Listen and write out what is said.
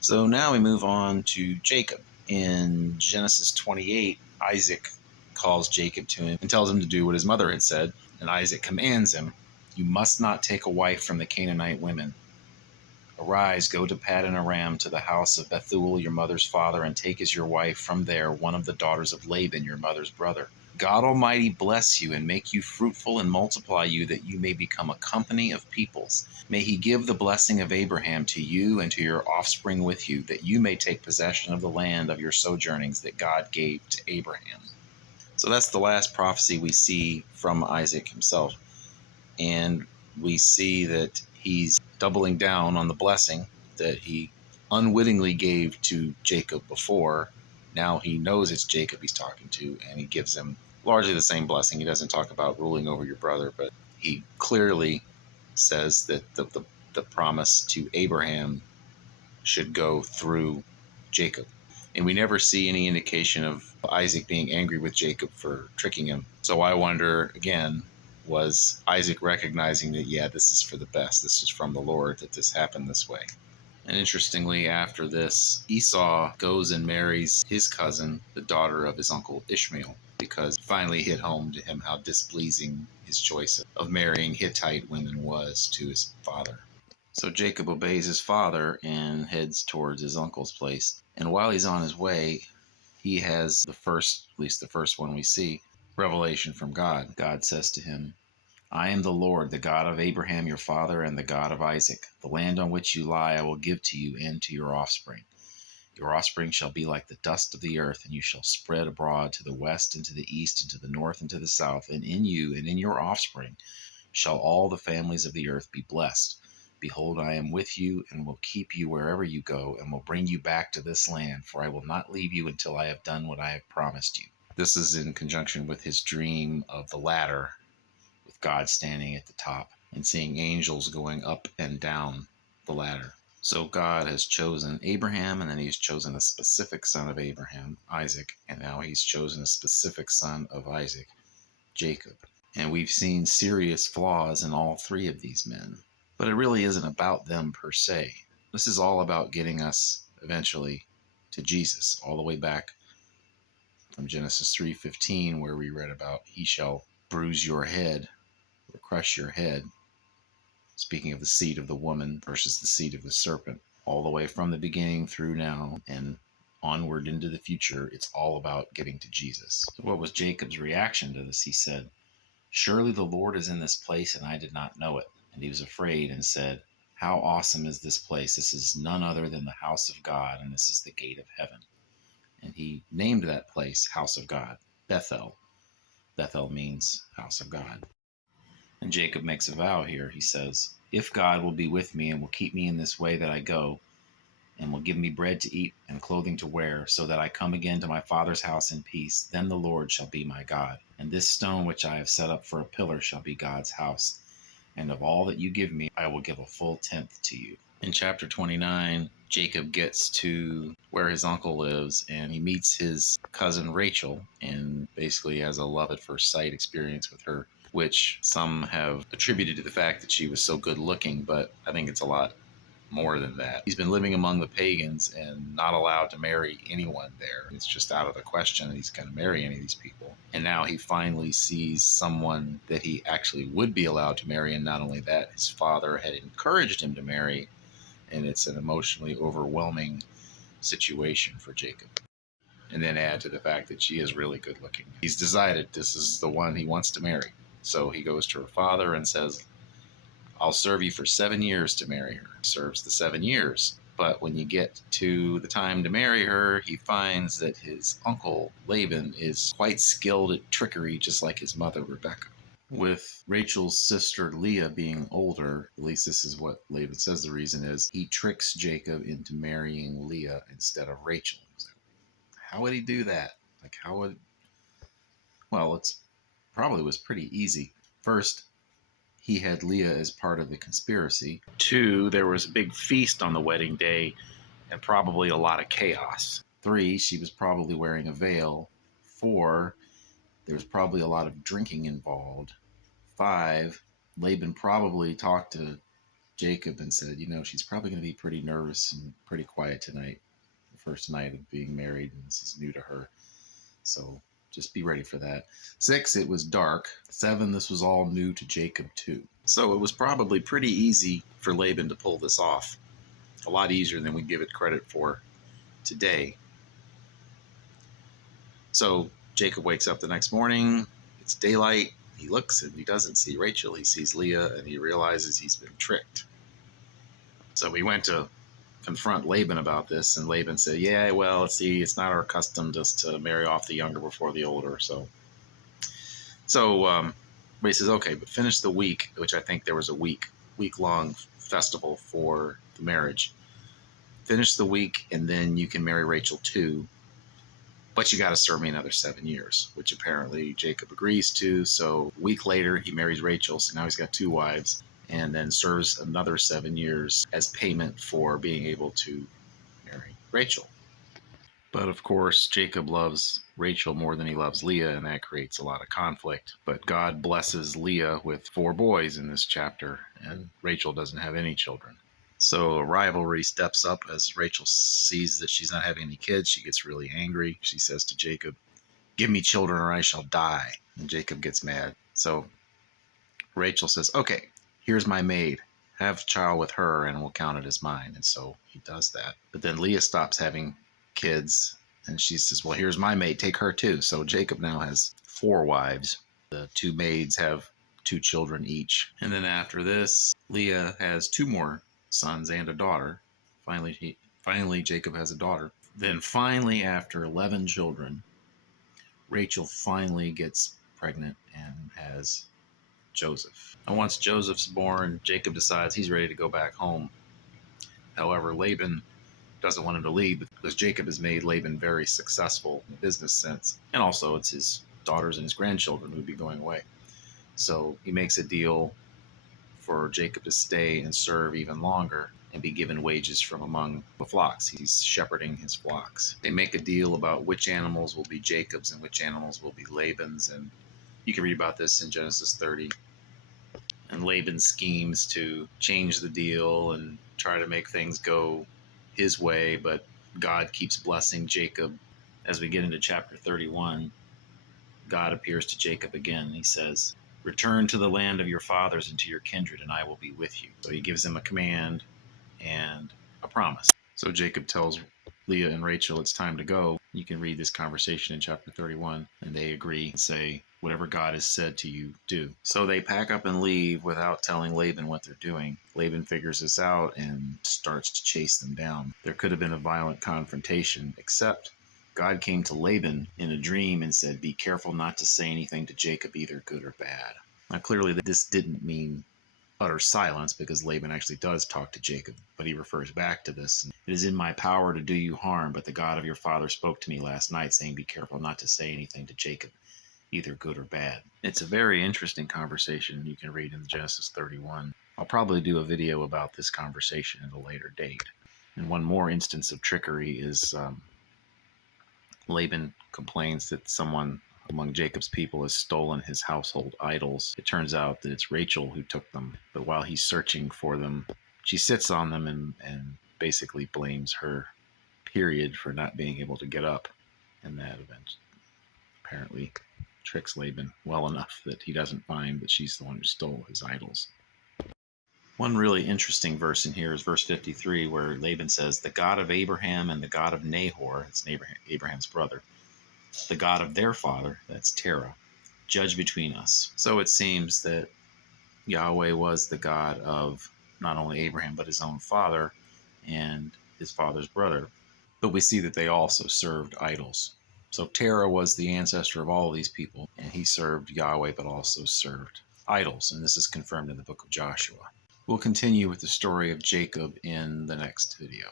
So now we move on to Jacob. In Genesis 28, Isaac calls Jacob to him and tells him to do what his mother had said. And Isaac commands him, "You must not take a wife from the Canaanite women. Arise, go to Paddan Aram to the house of Bethuel, your mother's father, and take as your wife from there one of the daughters of Laban, your mother's brother. God Almighty bless you and make you fruitful and multiply you, that you may become a company of peoples. May he give the blessing of Abraham to you and to your offspring with you, that you may take possession of the land of your sojournings that God gave to Abraham." So that's the last prophecy we see from Isaac himself. And we see that he's doubling down on the blessing that he unwittingly gave to Jacob before. Now he knows it's Jacob he's talking to, and he gives him largely the same blessing. He doesn't talk about ruling over your brother, but he clearly says that the promise to Abraham should go through Jacob. And we never see any indication of Isaac being angry with Jacob for tricking him. So I wonder, again, was Isaac recognizing that, yeah, this is for the best? This is from the Lord that this happened this way. And interestingly, after this, Esau goes and marries his cousin, the daughter of his uncle Ishmael, because it finally hit home to him how displeasing his choice of marrying Hittite women was to his father. So Jacob obeys his father and heads towards his uncle's place. And while he's on his way, he has the first, at least the first one we see, revelation from God. God says to him, "I am the Lord, the God of Abraham your father, and the God of Isaac. The land on which you lie I will give to you and to your offspring. Your offspring shall be like the dust of the earth, and you shall spread abroad to the west and to the east and to the north and to the south. And in you and in your offspring shall all the families of the earth be blessed. Behold, I am with you and will keep you wherever you go, and will bring you back to this land, for I will not leave you until I have done what I have promised you." This is in conjunction with his dream of the ladder, with God standing at the top and seeing angels going up and down the ladder. So God has chosen Abraham, and then he's chosen a specific son of Abraham, Isaac, and now he's chosen a specific son of Isaac, Jacob. And we've seen serious flaws in all three of these men. But it really isn't about them per se. This is all about getting us eventually to Jesus, all the way back from Genesis 3:15, where we read about he shall bruise your head or crush your head, speaking of the seed of the woman versus the seed of the serpent. All the way from the beginning through now and onward into the future, it's all about getting to Jesus. So what was Jacob's reaction to this? He said, "Surely the Lord is in this place, and I did not know it." And he was afraid and said, "How awesome is this place! This is none other than the house of God, and this is the gate of heaven." And he named that place House of God, Bethel. Bethel means house of God. And Jacob makes a vow here. He says, "If God will be with me and will keep me in this way that I go, and will give me bread to eat and clothing to wear, so that I come again to my father's house in peace, then the Lord shall be my God. And this stone which I have set up for a pillar shall be God's house. And of all that you give me, I will give a full tenth to you." In chapter 29, Jacob gets to where his uncle lives, and he meets his cousin Rachel, and basically has a love at first sight experience with her, which some have attributed to the fact that she was so good looking, but I think it's a lot more than that. He's been living among the pagans and not allowed to marry anyone there. It's just out of the question that he's going to marry any of these people. And now he finally sees someone that he actually would be allowed to marry. And not only that, his father had encouraged him to marry. And it's an emotionally overwhelming situation for Jacob. And then add to the fact that she is really good looking. He's decided this is the one he wants to marry. So he goes to her father and says, "I'll serve you for 7 years to marry her." He serves the 7 years. But when you get to the time to marry her, he finds that his uncle Laban is quite skilled at trickery, just like his mother Rebecca. With Rachel's sister Leah being older, at least this is what Laban says the reason is, he tricks Jacob into marrying Leah instead of Rachel. How would he do that? Well, it's probably was pretty easy. First, he had Leah as part of the conspiracy. 2, there was a big feast on the wedding day and probably a lot of chaos. 3, she was probably wearing a veil. 4, there was probably a lot of drinking involved. 5, Laban probably talked to Jacob and said, she's probably going to be pretty nervous and pretty quiet tonight. The first night of being married, and this is new to her. So just be ready for that. 6, it was dark. 7, this was all new to Jacob too. So it was probably pretty easy for Laban to pull this off. A lot easier than we give it credit for today. So Jacob wakes up the next morning. It's daylight. He looks and he doesn't see Rachel. He sees Leah and he realizes he's been tricked. So we went to confront Laban about this, and Laban said, yeah, well, see, it's not our custom just to marry off the younger before the older. But he says, okay, but finish the week, which I think there was a week-long festival for the marriage. Finish the week, and then you can marry Rachel too. But you got to serve me another 7 years, which apparently Jacob agrees to. So a week later, he marries Rachel. So now he's got 2 wives, and then serves another 7 years as payment for being able to marry Rachel. But of course, Jacob loves Rachel more than he loves Leah, and that creates a lot of conflict. But God blesses Leah with 4 boys in this chapter, and Rachel doesn't have any children. So a rivalry steps up as Rachel sees that she's not having any kids. She gets really angry. She says to Jacob, give me children or I shall die. And Jacob gets mad. So Rachel says, okay, here's my maid. Have a child with her and we'll count it as mine. And so he does that. But then Leah stops having kids and she says, well, here's my maid. Take her too. So Jacob now has 4 wives. The 2 maids have 2 children each. And then after this, Leah has 2 more sons and a daughter. Finally, Jacob has a daughter. Then finally, after 11 children, Rachel finally gets pregnant and has Joseph. And once Joseph's born, Jacob decides he's ready to go back home. However, Laban doesn't want him to leave because Jacob has made Laban very successful in a business sense. And also it's his daughters and his grandchildren who would be going away. So he makes a deal for Jacob to stay and serve even longer and be given wages from among the flocks. He's shepherding his flocks. They make a deal about which animals will be Jacob's and which animals will be Laban's, and you can read about this in Genesis 30. And Laban schemes to change the deal and try to make things go his way, but God keeps blessing Jacob. As we get into chapter 31, God appears to Jacob again. He says, return to the land of your fathers and to your kindred, and I will be with you. So he gives him a command and a promise. So Jacob tells Leah and Rachel it's time to go. You can read this conversation in chapter 31, and they agree and say, whatever God has said to you, do. So they pack up and leave without telling Laban what they're doing. Laban figures this out and starts to chase them down. There could have been a violent confrontation, except God came to Laban in a dream and said, be careful not to say anything to Jacob, either good or bad. Now, clearly, this didn't mean utter silence, because Laban actually does talk to Jacob, but he refers back to this. It is in my power to do you harm, but the God of your father spoke to me last night, saying, be careful not to say anything to Jacob, either good or bad. It's a very interesting conversation you can read in Genesis 31. I'll probably do a video about this conversation at a later date. And one more instance of trickery is Laban complains that someone among Jacob's people has stolen his household idols. It turns out that it's Rachel who took them, but while he's searching for them, she sits on them and basically blames her period for not being able to get up. And that event apparently tricks Laban well enough that he doesn't find that she's the one who stole his idols. One really interesting verse in here is verse 53, where Laban says, the God of Abraham and the God of Nahor, it's Abraham's brother, the God of their father, that's Terah, judge between us. So it seems that Yahweh was the God of not only Abraham, but his own father and his father's brother. But we see that they also served idols. So Terah was the ancestor of all of these people, and he served Yahweh, but also served idols. And this is confirmed in the book of Joshua. We'll continue with the story of Jacob in the next video.